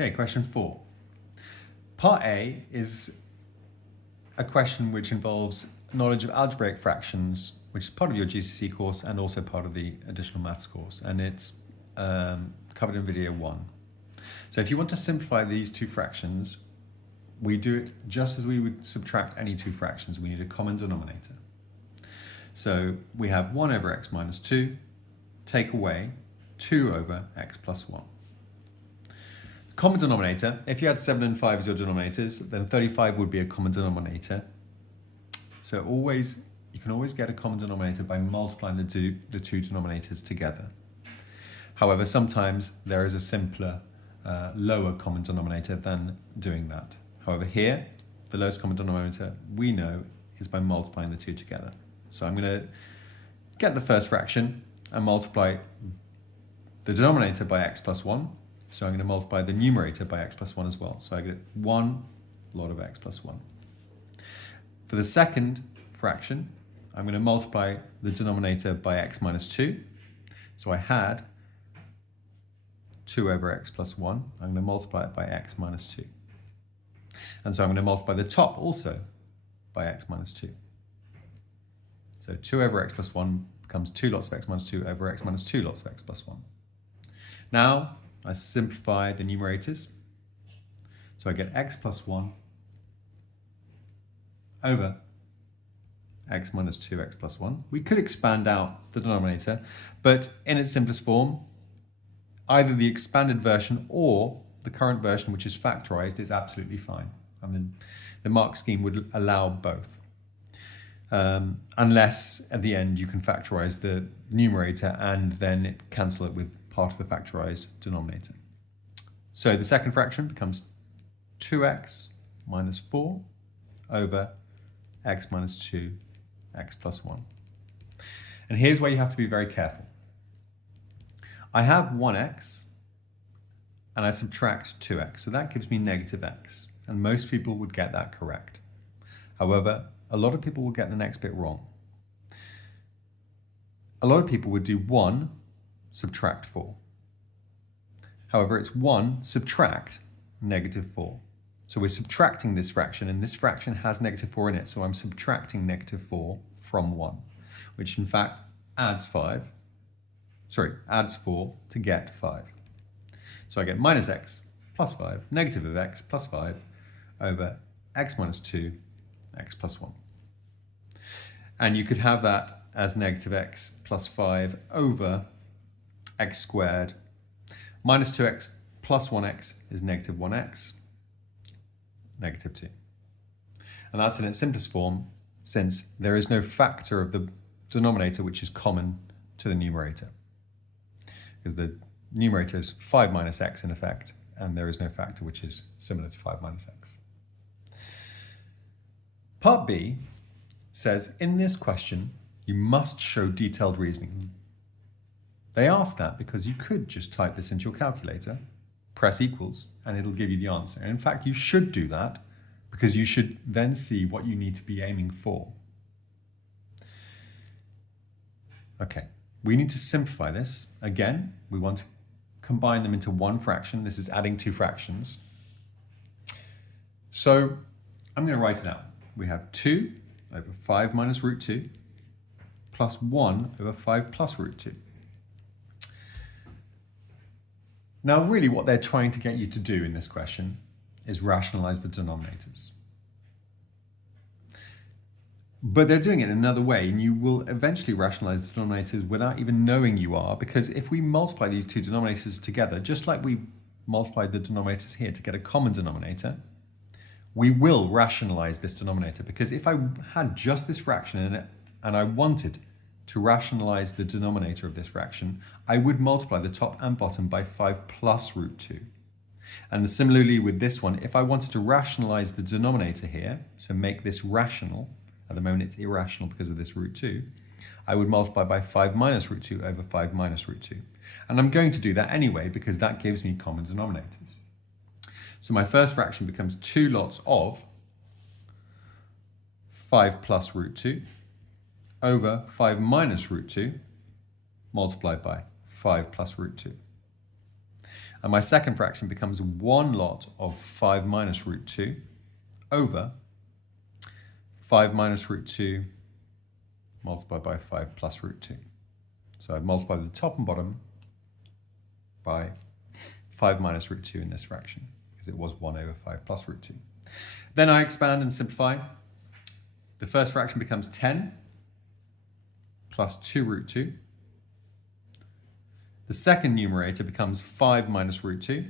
Okay, question 4. Part A is a question which involves knowledge of algebraic fractions, which is part of your GCSE course and also part of the Additional Maths course, and it's covered in video 1. So if you want to simplify these two fractions, we do it just as we would subtract any two fractions. We need a common denominator. So we have 1 over x minus 2, take away 2 over x plus 1. Common denominator, if you had 7 and 5 as your denominators, then 35 would be a common denominator. So you can always get a common denominator by multiplying the two denominators together. However, sometimes there is a simpler, lower common denominator than doing that. However, here, the lowest common denominator we know is by multiplying the two together. So I'm going to get the first fraction and multiply the denominator by x plus 1. So I'm going to multiply the numerator by x plus 1 as well. So I get 1 lot of x plus 1. For the second fraction, I'm going to multiply the denominator by x minus 2. So I had 2 over x plus 1. I'm going to multiply it by x minus 2. And so I'm going to multiply the top also by x minus 2. So 2 over x plus 1 becomes 2 lots of x minus 2 over x minus 2 lots of x plus 1. Now, I simplify the numerators. So I get x plus 1 over x minus 2x plus 1. We could expand out the denominator, but in its simplest form, either the expanded version or the current version, which is factorized, is absolutely fine. I mean, the mark scheme would allow both. Unless at the end you can factorize the numerator and then cancel it with part of the factorized denominator. So the second fraction becomes 2x minus 4 over x minus 2, x plus 1. And here's where you have to be very careful. I have 1x and I subtract 2x, so that gives me negative x, and most people would get that correct. However, a lot of people will get the next bit wrong. A lot of people would do 1 subtract 4. However, it's 1 subtract negative 4. So we're subtracting this fraction, and this fraction has negative 4 in it, so I'm subtracting negative 4 from 1, which in fact adds 4 to get 5. So I get minus x plus 5, negative of x plus 5 over x minus 2, x plus 1. And you could have that as negative x plus 5 over x squared. Minus 2x plus 1x is negative 1x, negative 2. And that's in its simplest form, since there is no factor of the denominator which is common to the numerator. Because the numerator is 5 minus x in effect, and there is no factor which is similar to 5 minus x. Part B says, in this question, you must show detailed reasoning. They ask that because you could just type this into your calculator, press equals, and it'll give you the answer. And in fact, you should do that because you should then see what you need to be aiming for. Okay, we need to simplify this. Again, we want to combine them into one fraction. This is adding two fractions. So I'm going to write it out. We have 2 over 5 minus root 2 plus 1 over 5 plus root 2. Now, really what they're trying to get you to do in this question is rationalize the denominators. But they're doing it another way, and you will eventually rationalize the denominators without even knowing you are, because if we multiply these two denominators together, just like we multiplied the denominators here to get a common denominator, we will rationalize this denominator, because if I had just this fraction in it and I wanted to rationalize the denominator of this fraction, I would multiply the top and bottom by 5 plus root 2. And similarly with this one, if I wanted to rationalize the denominator here, so make this rational, at the moment it's irrational because of this root 2, I would multiply by 5 minus root 2 over 5 minus root 2. And I'm going to do that anyway because that gives me common denominators. So my first fraction becomes 2 lots of 5 plus root 2 over 5 minus root 2 multiplied by 5 plus root 2. And my second fraction becomes 1 lot of 5 minus root 2 over 5 minus root 2 multiplied by 5 plus root 2. So I've multiplied the top and bottom by 5 minus root 2 in this fraction, because it was 1 over 5 plus root 2. Then I expand and simplify. The first fraction becomes 10 plus 2 root 2. The second numerator becomes 5 minus root 2.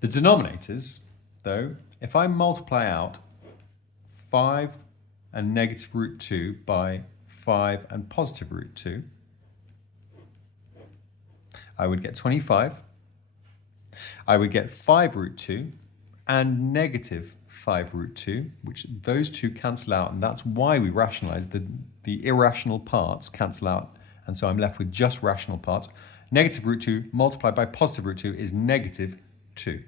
The denominators, though, if I multiply out 5 and negative root 2 by 5 and positive root 2, I would get 25. I would get 5 root 2 and negative 5 root 2, which those two cancel out, and that's why we rationalize. The irrational parts cancel out, and so I'm left with just rational parts. Negative root 2 multiplied by positive root 2 is negative 2.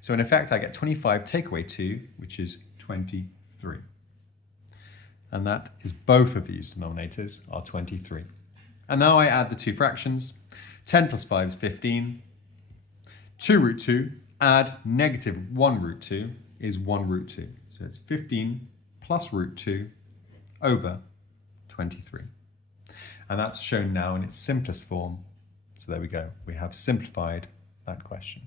So in effect, I get 25 take away 2, which is 23. And that is both of these denominators are 23. And now I add the two fractions. 10 plus 5 is 15. 2 root 2, add negative 1 root 2 is 1 root 2. So it's 15 plus root 2 over 23. And that's shown now in its simplest form. So there we go. We have simplified that question.